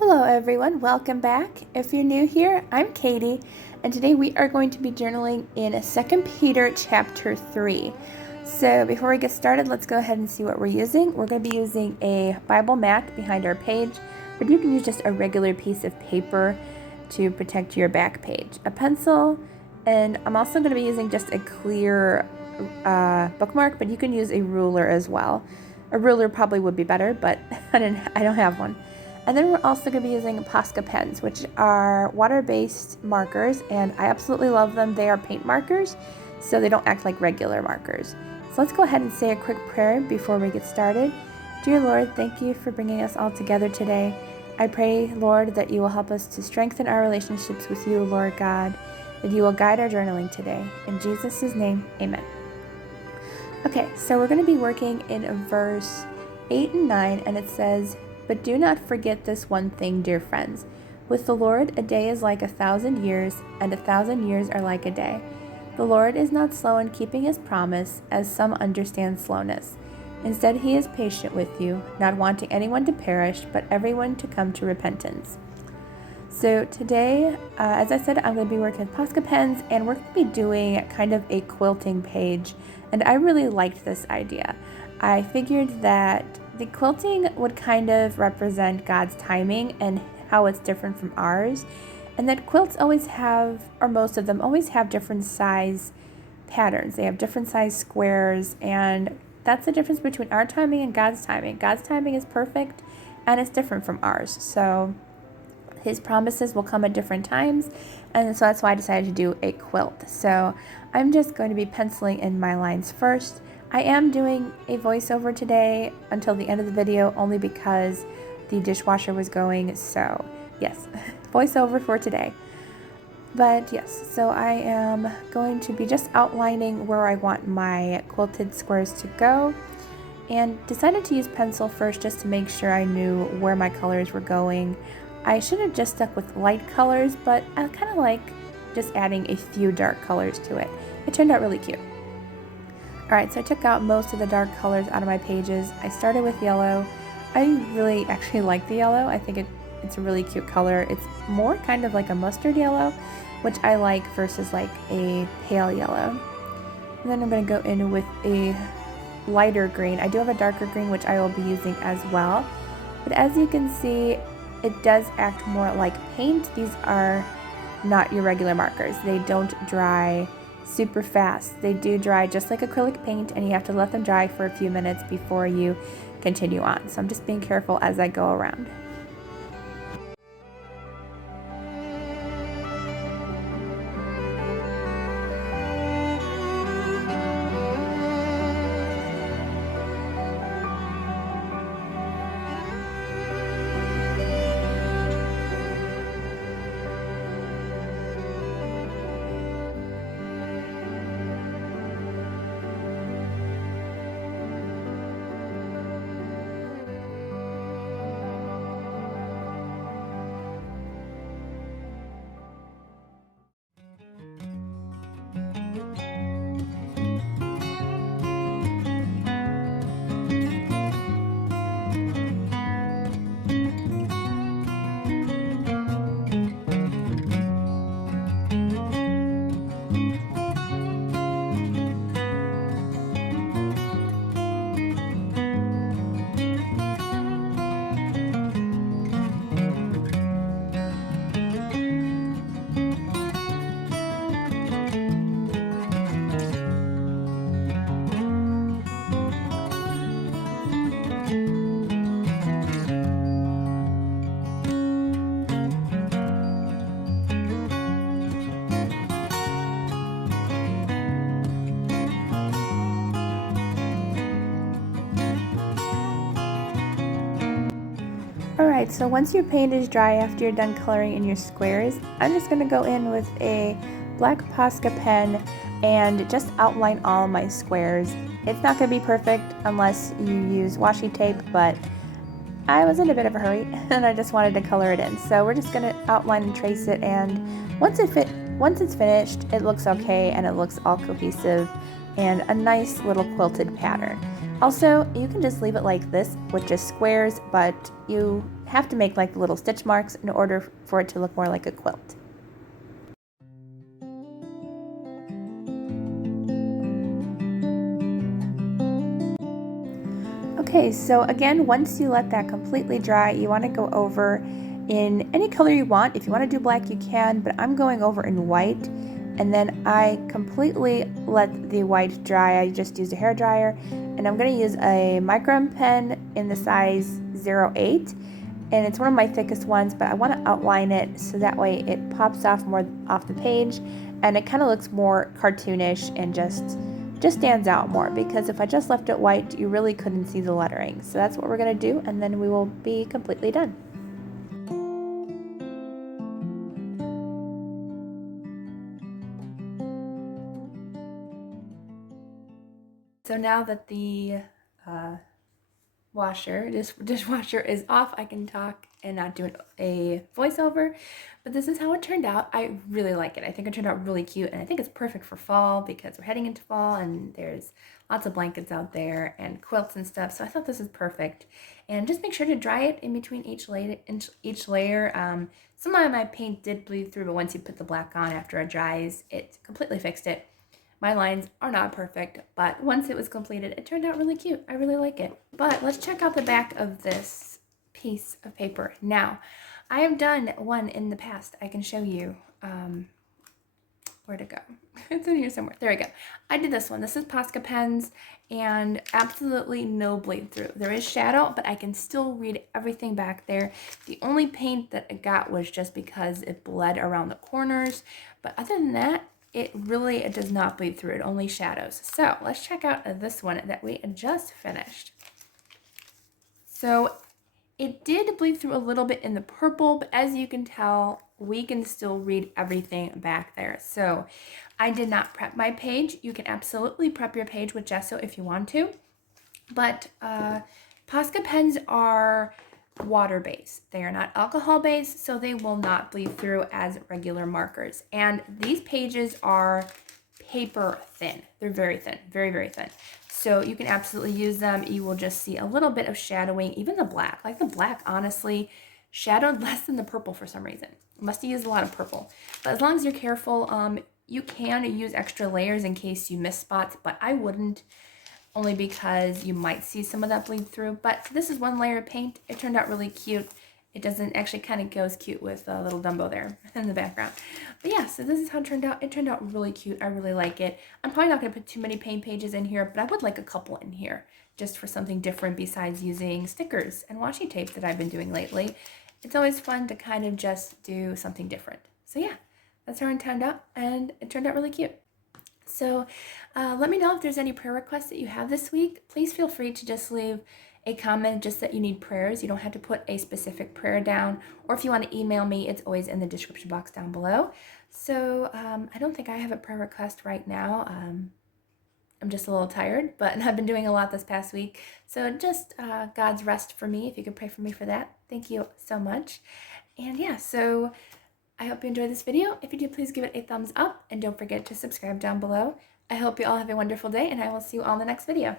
Hello everyone, welcome back. If you're new here, I'm Katie, and today we are going to be journaling in 2 Peter chapter 3. So before we get started, let's go ahead and see what we're using. We're going to be using a Bible mat behind our page, but you can use just a regular piece of paper to protect your back page. A pencil, and I'm also going to be using just a clear bookmark, but you can use a ruler as well. A ruler probably would be better, but I don't have one. And then we're also going to be using Posca pens, which are water-based markers, and I absolutely love them. They are paint markers, so they don't act like regular markers. So let's go ahead and say a quick prayer before we get started. Dear Lord, thank you for bringing us all together today. I pray, Lord, that you will help us to strengthen our relationships with you, Lord God, that you will guide our journaling today. In Jesus' name, amen. Okay, so we're going to be working in verse 8 and 9, and it says, "But do not forget this one thing, dear friends. With the Lord, a day is like 1,000 years, and 1,000 years are like a day. The Lord is not slow in keeping his promise, as some understand slowness. Instead, he is patient with you, not wanting anyone to perish, but everyone to come to repentance." So today, as I said, I'm going to be working with Posca pens, and we're going to be doing kind of a quilting page, and I really liked this idea. I figured that the quilting would kind of represent God's timing and how it's different from ours, and that quilts always have, or most of them always have, different size patterns. They have different size squares, and that's the difference between our timing and God's timing. God's timing is perfect, and it's different from ours. So his promises will come at different times, and so that's why I decided to do a quilt. So I'm just going to be penciling in my lines first. I am doing a voiceover today until the end of the video, only because the dishwasher was going, so yes, voiceover for today. But yes, so I am going to be just outlining where I want my quilted squares to go, and decided to use pencil first just to make sure I knew where my colors were going. I should have just stuck with light colors, but I kind of like just adding a few dark colors to it. It turned out really cute. Alright, so I took out most of the dark colors out of my pages. I started with yellow. I really actually like the yellow. I think it's a really cute color. It's more kind of like a mustard yellow, which I like, versus like a pale yellow. And then I'm going to go in with a lighter green. I do have a darker green, which I will be using as well. But as you can see, it does act more like paint. These are not your regular markers. They don't dry super fast. They do dry just like acrylic paint, and you have to let them dry for a few minutes before you continue on. So I'm just being careful as I go around. Alright, so once your paint is dry after you're done coloring in your squares, I'm just going to go in with a black Posca pen and just outline all of my squares. It's not going to be perfect unless you use washi tape, but I was in a bit of a hurry and I just wanted to color it in. So we're just going to outline and trace it, and once it's finished, it looks okay and it looks all cohesive and a nice little quilted pattern. Also, you can just leave it like this with just squares, but you have to make like little stitch marks in order for it to look more like a quilt. Okay, so again, once you let that completely dry, you want to go over in any color you want. If you want to do black, you can, but I'm going over in white. And then I completely let the white dry. I just used a hair dryer, and I'm going to use a micron pen in the size 08. And it's one of my thickest ones, but I want to outline it so that way it pops off more off the page, and it kind of looks more cartoonish and just stands out more, because if I just left it white, you really couldn't see the lettering. So that's what we're going to do, and then we will be completely done. So now that the dishwasher is off, I can talk and not do a voiceover, but this is how it turned out. I really like it. I think it turned out really cute, and I think it's perfect for fall because we're heading into fall and there's lots of blankets out there and quilts and stuff, so I thought this is perfect. And just make sure to dry it in between each layer. Some of my paint did bleed through, but once you put the black on after it dries, it completely fixed it. My lines are not perfect, but once it was completed, it turned out really cute. I really like it. But let's check out the back of this piece of paper. Now, I have done one in the past. I can show you where'd it go? It's in here somewhere. There we go. I did this one. This is Posca pens, and absolutely no bleed through. There is shadow, but I can still read everything back there. The only paint that it got was just because it bled around the corners, but other than that, it does not bleed through. It only shadows. So let's check out this one that we just finished. So it did bleed through a little bit in the purple, but as you can tell, we can still read everything back there. So I did not prep my page. You can absolutely prep your page with gesso if you want to, but Posca pens are water-based. They are not alcohol-based, so they will not bleed through as regular markers. And these pages are paper thin. They're very thin, very, very thin. So you can absolutely use them. You will just see a little bit of shadowing, even the black. Like the black, honestly, shadowed less than the purple for some reason. Must have used a lot of purple. But as long as you're careful, you can use extra layers in case you miss spots, but I wouldn't, only because you might see some of that bleed through. But this is one layer of paint. It turned out really cute. It doesn't actually kind of goes cute with a little Dumbo there in the background. But yeah, so this is how it turned out. It turned out really cute. I really like it. I'm probably not going to put too many paint pages in here, but I would like a couple in here just for something different besides using stickers and washi tape that I've been doing lately. It's always fun to kind of just do something different. So yeah, that's how it turned out, and it turned out really cute. So let me know if there's any prayer requests that you have this week. Please feel free to just leave a comment just that you need prayers. You don't have to put a specific prayer down, or if you want to email me, it's always in the description box down below. So I don't think I have a prayer request right now. I'm just a little tired, but I've been doing a lot this past week. So just God's rest for me, if you could pray for me for that. Thank you so much. And yeah, so I hope you enjoyed this video. If you do, please give it a thumbs up, and don't forget to subscribe down below. I hope you all have a wonderful day, and I will see you all in the next video.